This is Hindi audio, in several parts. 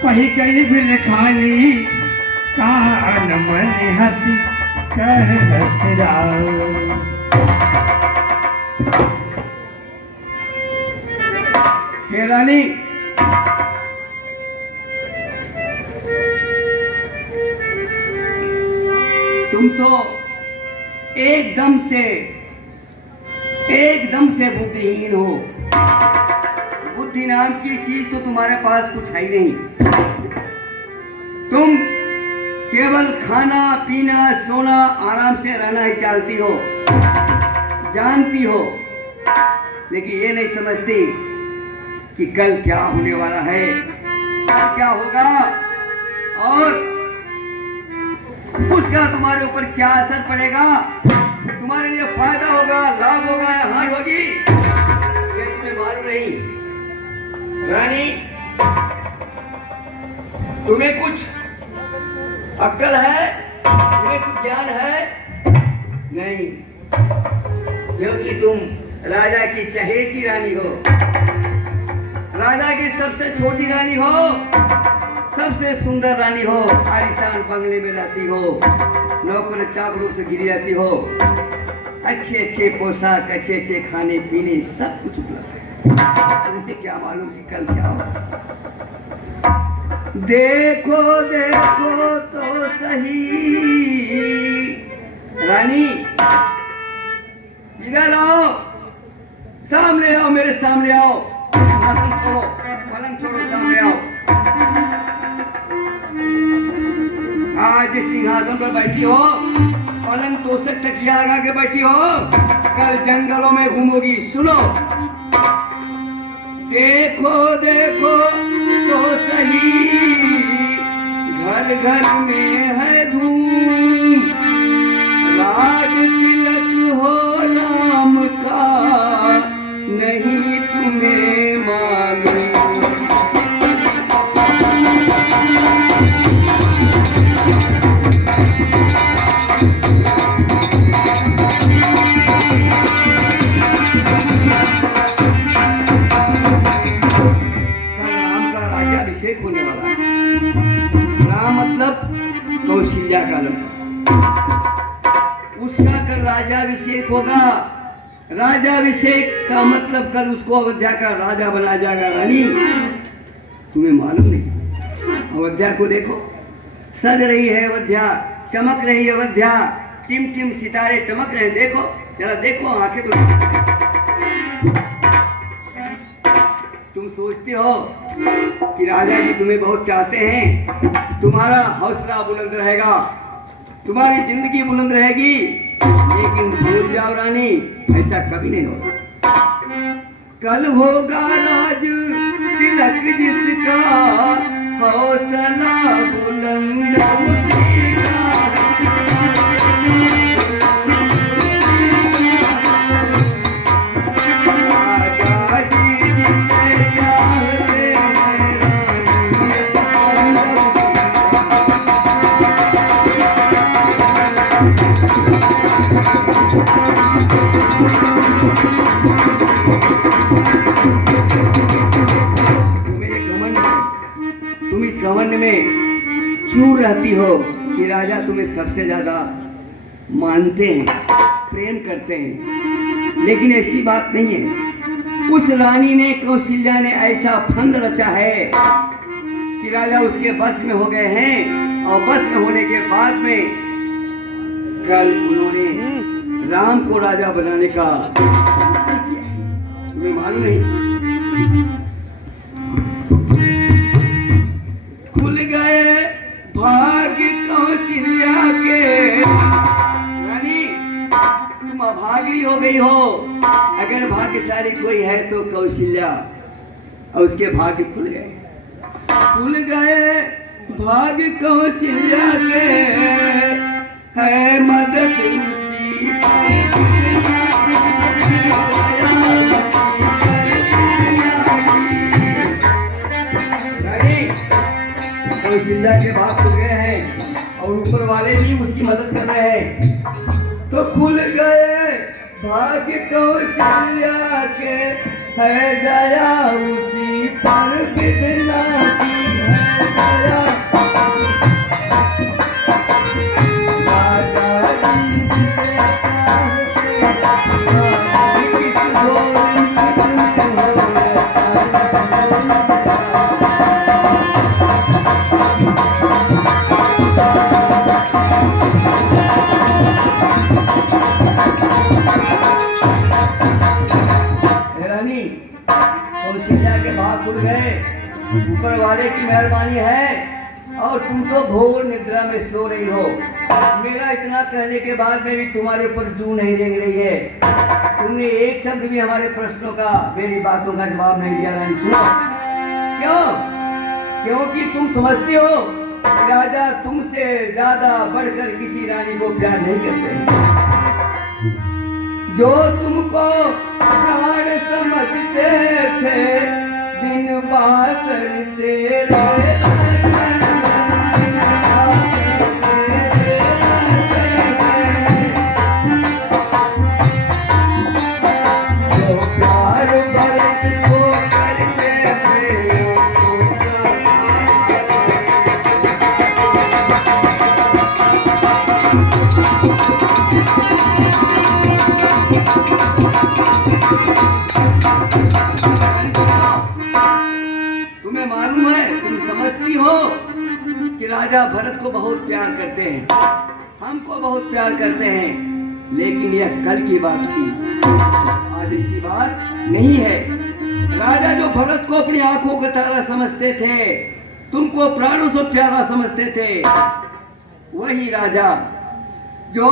कही गई बिन खाली कान मन हंसी कर हसराओ। हे रानी, तुम तो एकदम से बुद्धिहीन हो। बुद्धि नाम की चीज तो तुम्हारे पास कुछ है ही नहीं। तुम केवल खाना पीना सोना आराम से रहना ही चाहती हो, जानती हो, लेकिन ये नहीं समझती कि कल क्या होने वाला है, कल क्या होगा और उसका तुम्हारे ऊपर क्या असर पड़ेगा, तुम्हारे लिए फायदा होगा, लाभ होगा या हानि होगी, ये तुम्हें मालूम नहीं। रानी, तुम्हें कुछ अक्ल है, तुम्हें कुछ ज्ञान है? नहीं, क्योंकि तुम राजा की चहेती रानी हो, राजा की सबसे छोटी रानी हो, सबसे सुंदर रानी हो, आलीशान बंगले में रहती हो, नौकर चाकरों से घिरी रहती हो, अच्छे अच्छे पोशाक, अच्छे अच्छे खाने पीने सब कुछ उपलब्ध है। तुमसे क्या मालूम कि कल क्या हो। देखो देखो तो सही रानी, इधर आओ, सामने आओ, मेरे सामने आओ, पलंग छोड़ो, सामने आओ। आज सिंहासन पर बैठी हो, पलंग तोशक तकिया लगा के बैठी हो, कल जंगलों में घूमोगी। सुनो, देखो देखो तो सही, घर घर में है धूम, राज तिलक हो नाम का, नहीं तुम्हें मालूम। होने वाला है। राम मतलब कौशल्या का लड़का, उसका कल राजाभिषेक होगा। राजाभिषेक का मतलब कल उसको अयोध्या का राजा बनाया जाएगा। रानी, तुम्हें मालूम नहीं? अयोध्या को देखो, सज रही है अयोध्या, चमक रही है अयोध्या, टिम टिम सितारे चमक रहे हैं। देखो जरा, देखो, आंखें तो। तुम सोचते हो कि राजा जी तुम्हें बहुत चाहते हैं, तुम्हारा हौसला बुलंद रहेगा, तुम्हारी जिंदगी बुलंद रहेगी, लेकिन भूल जाओ रानी, ऐसा कभी नहीं होगा। कल होगा राज तिलक जिसका, हौसला बुलंद उसीका। तुम इस घमंड में चूर रहती हो कि राजा तुम्हें सबसे ज्यादा मानते हैं, प्रेम करते हैं, लेकिन ऐसी बात नहीं है। उस रानी ने, कौशल्या ने ऐसा फंद रचा है कि राजा उसके बस में हो गए हैं, और बस में होने के बाद में कल उन्होंने राम को राजा बनाने का तुम्हें मालूम नहीं? खुल गए भाग कौशल्या के। रानी, तुम अभागी हो गई हो। अगर भाग्यशाली कोई है तो कौशल्या, और उसके भाग्य खुल गए। खुल गए भाग कौशल्या के, है मदद उसी। कौशल्या के भाग खुल गए हैं और ऊपर वाले भी उसकी मदद कर रहे हैं। तो खुल गए भाग कौशल्या के, है दया उसी पर बिधना की है। ऊपर वाले की मेहरबानी है और तुम तो घोर निद्रा में सो रही हो। मेरा इतना कहने के बाद में भी तुम्हारे ऊपर जू नहीं रेंग रही है। तुमने एक शब्द भी हमारे प्रश्नों का, मेरी बातों का जवाब नहीं दिया। रानी सुनो, क्यों? क्योंकि तुम समझती हो राजा तुमसे ज्यादा बढ़कर किसी रानी को प्यार नहीं करते। जो तुमको प्राण समझते थे दिन बासरते रहे, तुम्हें मालूम है, तुम समझती हो कि राजा भरत को बहुत प्यार करते हैं, हमको बहुत प्यार करते हैं, लेकिन यह कल की बात थी, आज ऐसी बात नहीं है। राजा जो भरत को अपनी आंखों का तारा समझते थे, तुमको प्राणों से प्यारा समझते थे, वही राजा जो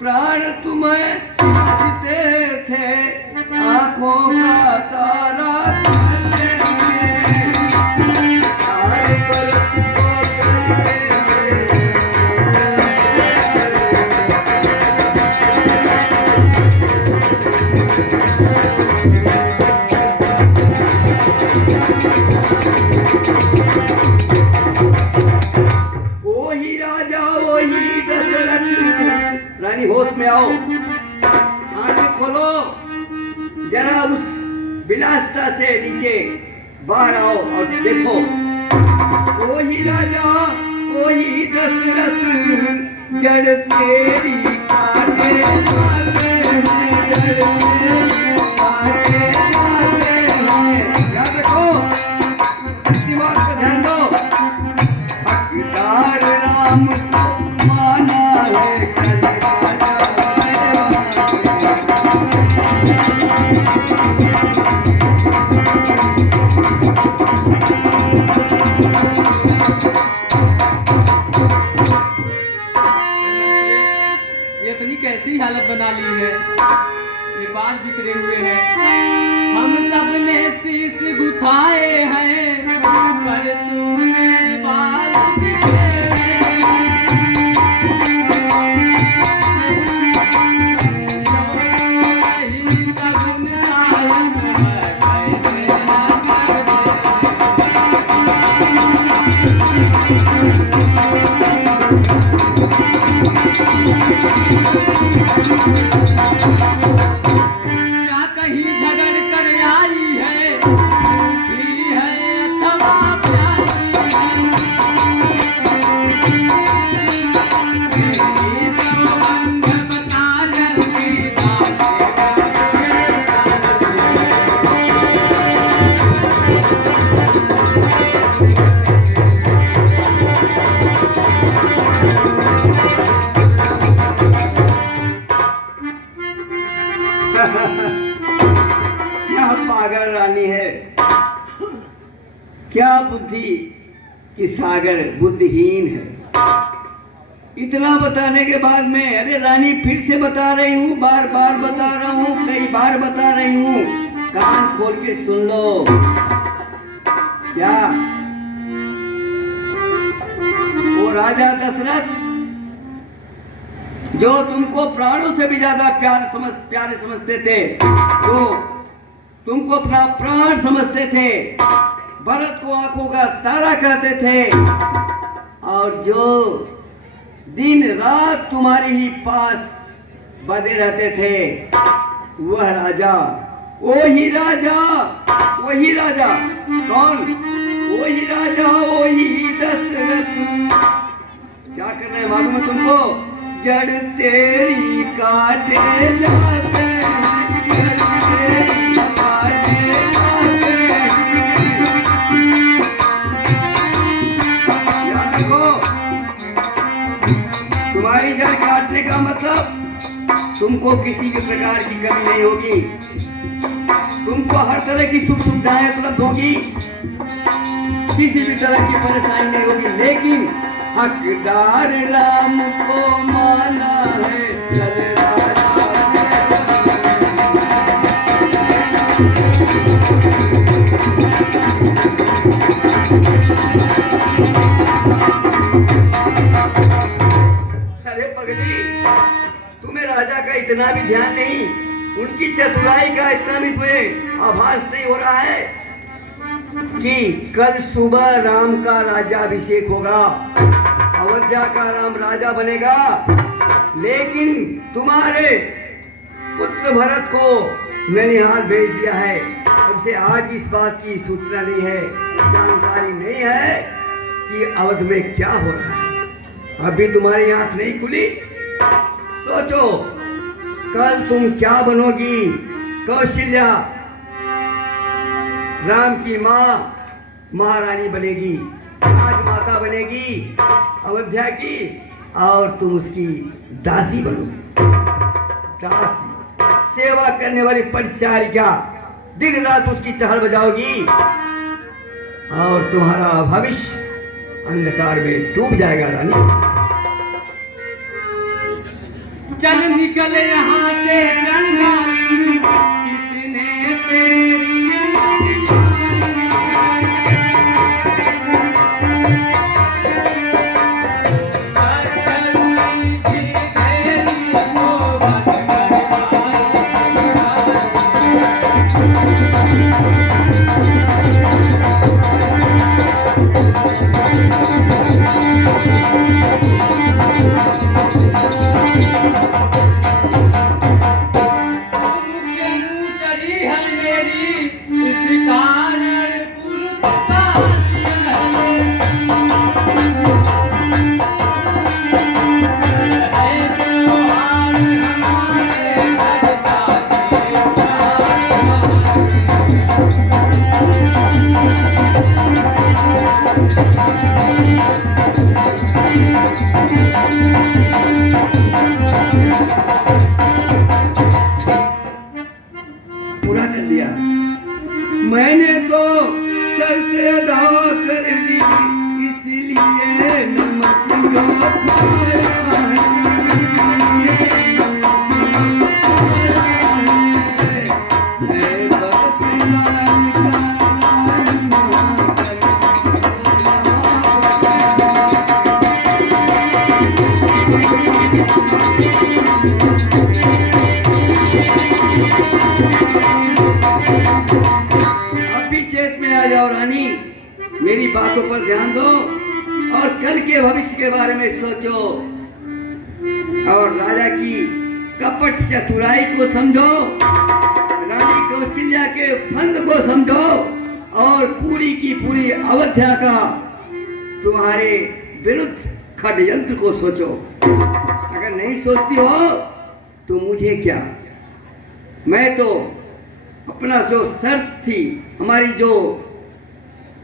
प्राण तुम्हें समझते थे आंखों का तारा होश में आओ, आंखें खोलो, जरा उस विलासता से नीचे बाहर आओ और देखो, वही राजा वही दशरथ जड़ तेरी काटे जाते हैं, जड़ तेरी काटे जाते हैं। याद रखो, इसी बात पर ध्यान दो। हकदार राम को माना है कल कैसी हालत बना ली है, ये बाल बिखरे हुए हैं। हम सब ने शीश गुथाए हैं, पर तूने बाल बिखरे यह पागल रानी है, क्या बुद्धि कि सागर बुद्धिहीन है। इतना बताने के बाद में, अरे रानी फिर से बता रही हूँ, बार बार बता रहा हूँ, कई बार बता रही हूँ, कान खोल के सुन लो। क्या वो राजा दशरथ जो तुमको प्राणों से भी ज्यादा प्यारे समझते थे, जो तुमको अपना प्राण समझते थे, भरत को आंखों का तारा कहते थे, और जो दिन रात तुम्हारे ही पास बंधे रहते थे, वह राजा, वही राजा, वही राजा कौन? वही राजा, वही दशरथ। क्या कर रहे हैं मालूम है तुमको? जड़ तेरी काटे जाते हैं, जड़ तेरी काटे जाते हैं। याद रखो, तुम्हारी जड़ काटने का मतलब तुमको किसी भी प्रकार की कमी नहीं होगी, तुमको हर तरह की सुख सुविधाएं उपलब्ध होगी। किसी भी तरह की परेशानी नहीं होगी, लेकिन हकदार राम को माना है चल राजा अरे पगली, तुम्हें राजा का इतना भी ध्यान नहीं, उनकी चतुराई का इतना भी तुम्हें आभास नहीं हो रहा है कि कल सुबह राम का राज्याभिषेक होगा, अयोध्या का राम राजा बनेगा, लेकिन तुम्हारे पुत्र भरत को ननिहाल भेज दिया है। तब से आज इस बात की सूचना नहीं है, जानकारी नहीं है कि अवध में क्या हो रहा है। अभी तुम्हारी आंख नहीं खुली, सोचो कल तुम क्या बनोगी। कौशल्या राम की माँ महारानी बनेगी, राजमाता बनेगी अयोध्या की, और तुम उसकी दासी बनोगी। दासी, सेवा करने वाली परिचारिका, दिन रात उसकी चहल बजाओगी, और तुम्हारा भविष्य अंधकार में डूब जाएगा रानी। चल निकल यहाँ से चंदा, किसने तेरी पूरा कर लिया। मैंने तो सर से दावा कर दी, इसलिए नमक जो खाया रानी, मेरी बातों पर ध्यान दो और कल के भविष्य के बारे में सोचो, और राजा की कपट चतुराई को समझो, रानी कौशल्या के फंद को समझो, और पूरी की पूरी अयोध्या का तुम्हारे विरुद्ध षड्यंत्र को सोचो। अगर नहीं सोचती हो तो मुझे क्या, मैं तो अपना जो शर्त थी, हमारी जो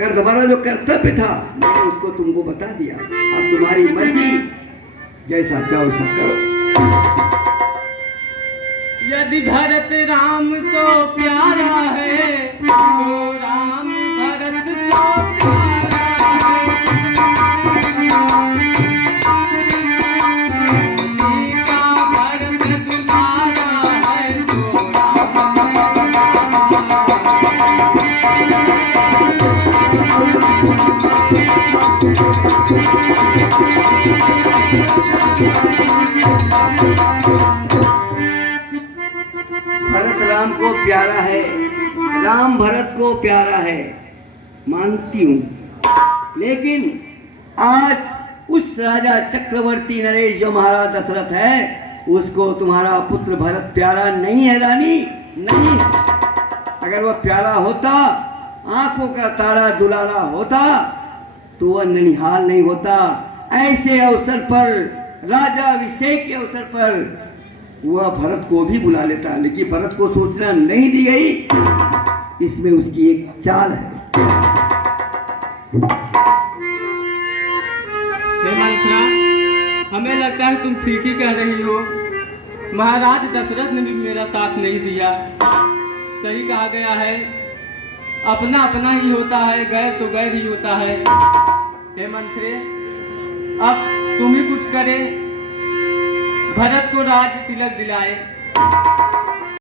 हमारा जो कर्तव्य था, मैंने उसको तुमको बता दिया। अब तुम्हारी मर्जी, जैसा चाहो वैसा करो। यदि भरत राम सो प्यारा है, तो राम भरत सो प्यारा है। का भरत तुम्हारा है, तो भरत राम को प्यारा है, राम भरत को प्यारा है, मानती हूं, लेकिन आज उस राजा चक्रवर्ती नरेश जो महाराज दशरथ है, उसको तुम्हारा पुत्र भरत प्यारा नहीं है रानी, नहीं। अगर वह प्यारा होता, आंखों का तारा दुलारा होता, तो वह ननिहाल नहीं होता। ऐसे अवसर पर, राजाभिषेक के अवसर पर वह भरत को भी बुला लेता, लेकिन भरत को सूचना नहीं दी गई। इसमें उसकी एक चाल है। हमें लगता है तुम ठीक ही कह रही हो। महाराज दशरथ ने भी मेरा साथ नहीं दिया। सही कहा गया है अपना अपना ही होता है, गैर तो गैर ही होता है। हे मंत्रे, अब तुम ही कुछ करे, भरत को राज तिलक दिलाए।